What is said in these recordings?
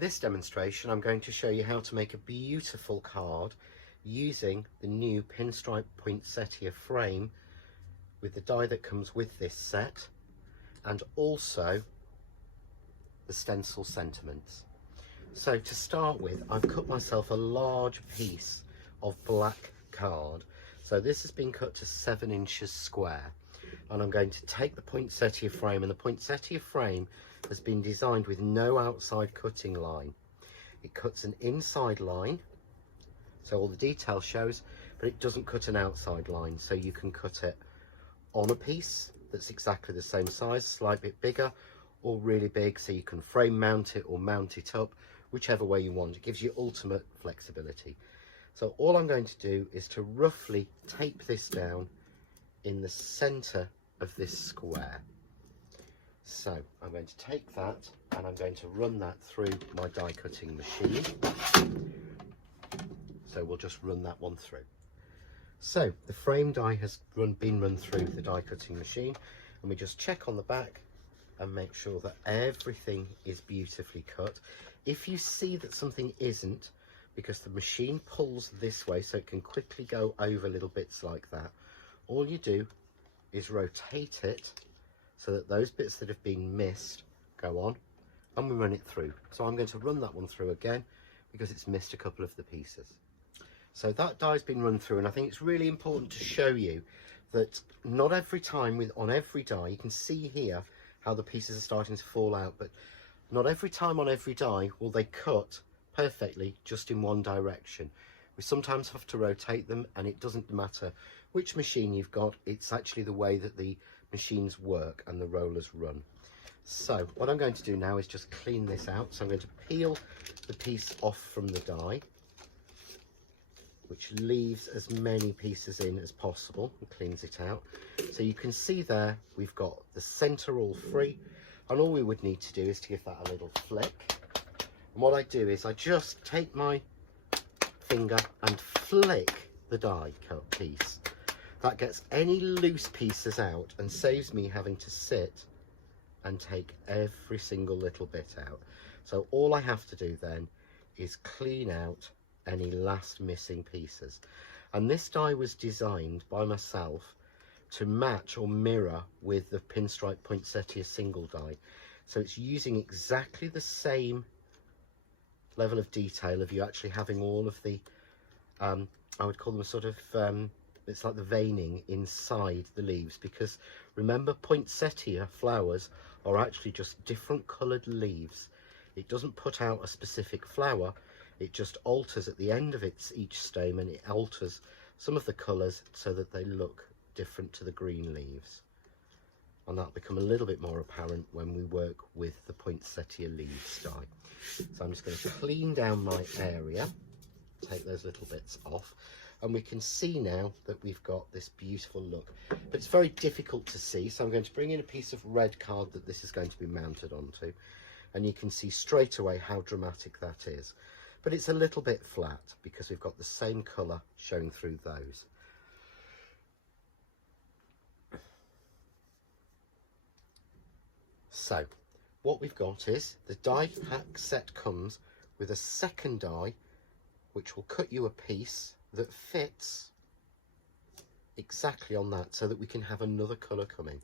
this demonstration I'm going to show you how to make a beautiful card using the new pinstripe poinsettia frame with the die that comes with this set, and also the stencil sentiments. So to start with, I've cut myself a large piece of black card. So this has been cut to 7 inches square, and I'm going to take the poinsettia frame, and the poinsettia frame has been designed with no outside cutting line. It cuts an inside line, so all the detail shows, but it doesn't cut an outside line, so you can cut it on a piece that's exactly the same size, slight bit bigger or really big, so you can frame mount it or mount it up, whichever way you want. It gives you ultimate flexibility. So all I'm going to do is to roughly tape this down in the center of this square. So I'm going to take that and I'm going to run that through my die cutting machine. So we'll just run that one through. So the frame die has been run through the die cutting machine, and we just check on the back and make sure that everything is beautifully cut. If you see that something isn't, because the machine pulls this way so it can quickly go over little bits like that, all you do is rotate it so that those bits that have been missed go on, and we run it through. So I'm going to run that one through again because it's missed a couple of the pieces. So that die's been run through, and I think it's really important to show you that not every time on every die, you can see here how the pieces are starting to fall out, but not every time on every die will they cut perfectly just in one direction. We sometimes have to rotate them, and it doesn't matter which machine you've got, it's actually the way that the machines work and the rollers run. So what I'm going to do now is just clean this out. So I'm going to peel the piece off from the die, which leaves as many pieces in as possible and cleans it out. So you can see there we've got the center all free, and all we would need to do is to give that a little flick. And what I do is I just take my finger and flick the die cut piece. That gets any loose pieces out and saves me having to sit and take every single little bit out. So all I have to do then is clean out any last missing pieces. And this die was designed by myself to match or mirror with the pinstripe poinsettia single die. So it's using exactly the same level of detail of you actually having all of the, I would call them sort of, it's like the veining inside the leaves, because remember, poinsettia flowers are actually just different coloured leaves. It doesn't put out a specific flower, it just alters at the end of each stamen, it alters some of the colours so that they look different to the green leaves. And that'll become a little bit more apparent when we work with the poinsettia leaves die. So I'm just going to clean down my area, take those little bits off, and we can see now that we've got this beautiful look. But it's very difficult to see, so I'm going to bring in a piece of red card that this is going to be mounted onto, and you can see straight away how dramatic that is. But it's a little bit flat because we've got the same colour showing through those. So what we've got is the die pack set comes with a second die which will cut you a piece that fits exactly on that, so that we can have another colour coming.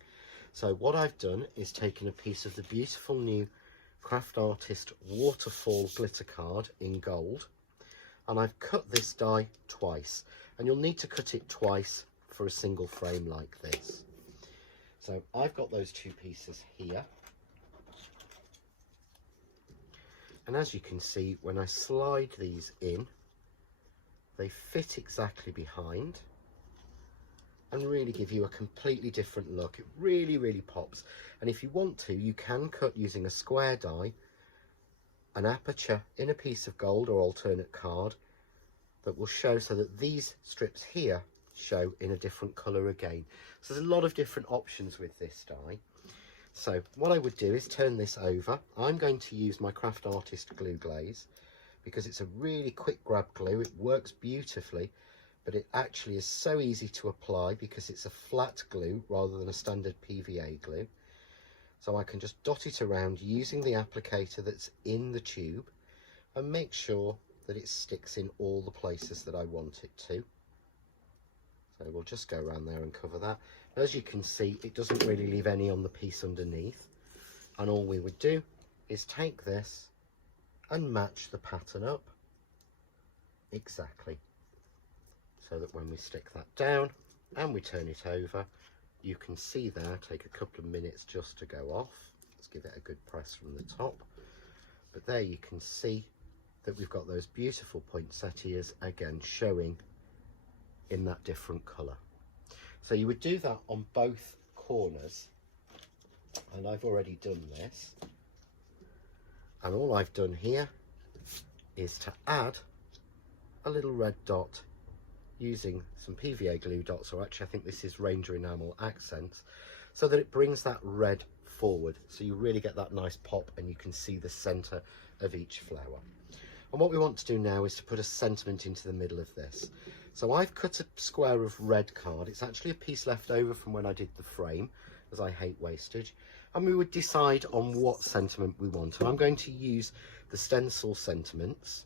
So what I've done is taken a piece of the beautiful new Craft Artist waterfall glitter card in gold, and I've cut this die twice, and you'll need to cut it twice for a single frame like this. So I've got those two pieces here, and as you can see, when I slide these in, they fit exactly behind and really give you a completely different look. It really pops. And if you want to, you can cut using a square die, an aperture in a piece of gold or alternate card that will show, so that these strips here show in a different colour again. So there's a lot of different options with this die. So what I would do is turn this over. I'm going to use my Craft Artist glue glaze because it's a really quick grab glue. It works beautifully, but it actually is so easy to apply because it's a flat glue rather than a standard PVA glue. So I can just dot it around using the applicator that's in the tube, and make sure that it sticks in all the places that I want it to. So we'll just go around there and cover that. As you can see, it doesn't really leave any on the piece underneath. And all we would do is take this and match the pattern up exactly. So that when we stick that down and we turn it over, you can see there, take a couple of minutes just to go off. Let's give it a good press from the top. But there you can see that we've got those beautiful poinsettias again showing in that different colour. So you would do that on both corners, and I've already done this. And all I've done here is to add a little red dot using some PVA glue dots, or actually I think this is Ranger Enamel Accents, so that it brings that red forward, so you really get that nice pop and you can see the centre of each flower. And what we want to do now is to put a sentiment into the middle of this. So I've cut a square of red card. It's actually a piece left over from when I did the frame, as I hate wastage. And we would decide on what sentiment we want. And I'm going to use the stencil sentiments.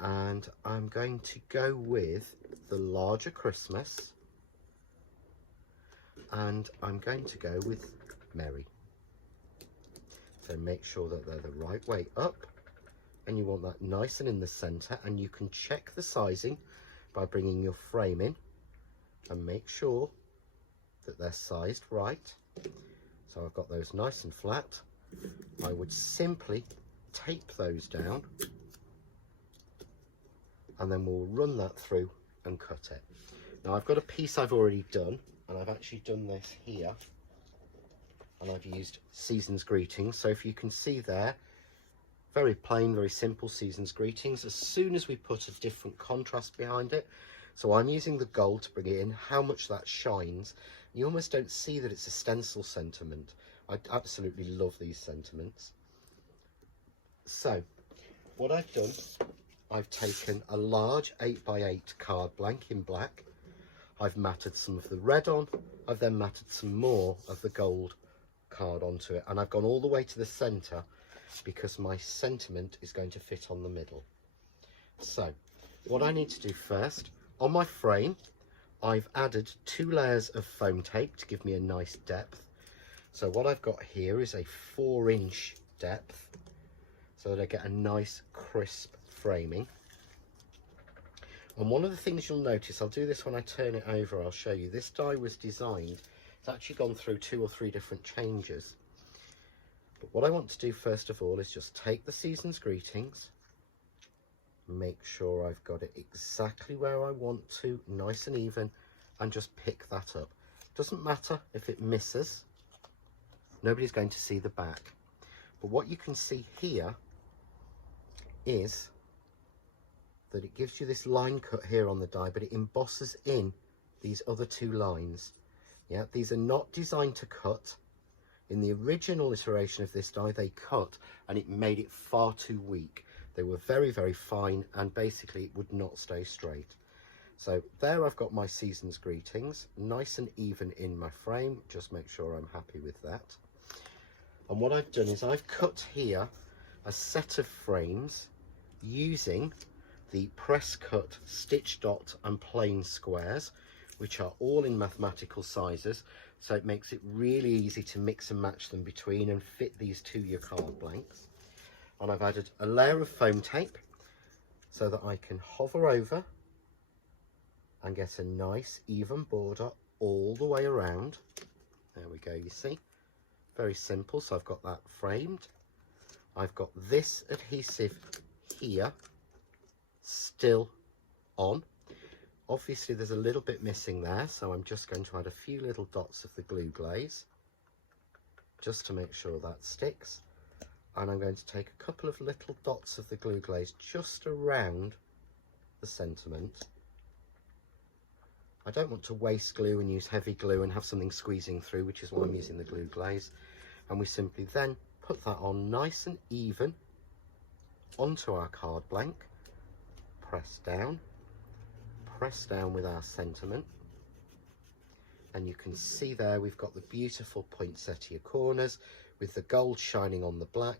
And I'm going to go with the larger Christmas. And I'm going to go with Merry. So make sure that they're the right way up. And you want that nice and in the centre. And you can check the sizing by bringing your frame in and make sure that they're sized right. So I've got those nice and flat. I would simply tape those down and then we'll run that through and cut it. Now I've got a piece I've already done, and I've actually done this here, and I've used Season's Greetings. So if you can see there, very plain, very simple Season's Greetings. As soon as we put a different contrast behind it, so I'm using the gold to bring it in, how much that shines. You almost don't see that it's a stencil sentiment. I absolutely love these sentiments. So what I've done, I've taken a large 8x8 card blank in black. I've matted some of the red on. I've then matted some more of the gold card onto it, and I've gone all the way to the centre because my sentiment is going to fit on the middle. So what I need to do first, on my frame I've added 2 layers of foam tape to give me a nice depth. So what I've got here is a 4-inch depth, so that I get a nice crisp framing. And one of the things you'll notice, I'll do this when I turn it over, I'll show you, this die was designed, it's actually gone through 2 or 3 different changes. But what I want to do first of all is just take the Season's Greetings, make sure I've got it exactly where I want to, nice and even, and just pick that up. Doesn't matter if it misses, nobody's going to see the back. But what you can see here is that it gives you this line cut here on the die, but it embosses in these other 2 lines. Yeah, these are not designed to cut. In the original iteration of this die, they cut and it made it far too weak. They were very, very fine, and basically it would not stay straight. So there I've got my Season's Greetings, nice and even in my frame. Just make sure I'm happy with that. And what I've done is I've cut here a set of frames using the press cut stitch dot and plain squares, which are all in mathematical sizes, so it makes it really easy to mix and match them between and fit these to your card blanks. And I've added a layer of foam tape so that I can hover over and get a nice even border all the way around. There we go, you see, very simple. So I've got that framed. I've got this adhesive here still on. Obviously there's a little bit missing there, so I'm just going to add a few little dots of the glue glaze just to make sure that sticks. And I'm going to take a couple of little dots of the glue glaze just around the sentiment. I don't want to waste glue and use heavy glue and have something squeezing through, which is why I'm using the glue glaze. And we simply then put that on nice and even onto our card blank, press down with our sentiment, and you can see there we've got the beautiful poinsettia corners with the gold shining on the black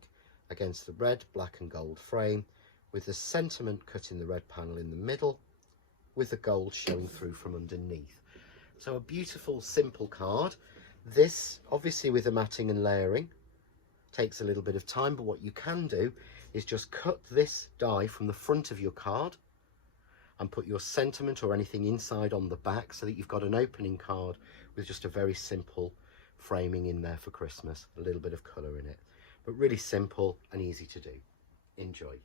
against the red, black and gold frame, with the sentiment cut in the red panel in the middle, with the gold showing through from underneath. So a beautiful, simple card. This, obviously with the matting and layering, takes a little bit of time, but what you can do is just cut this die from the front of your card and put your sentiment or anything inside on the back, so that you've got an opening card with just a very simple framing in there for Christmas, a little bit of colour in it, but really simple and easy to do. Enjoy.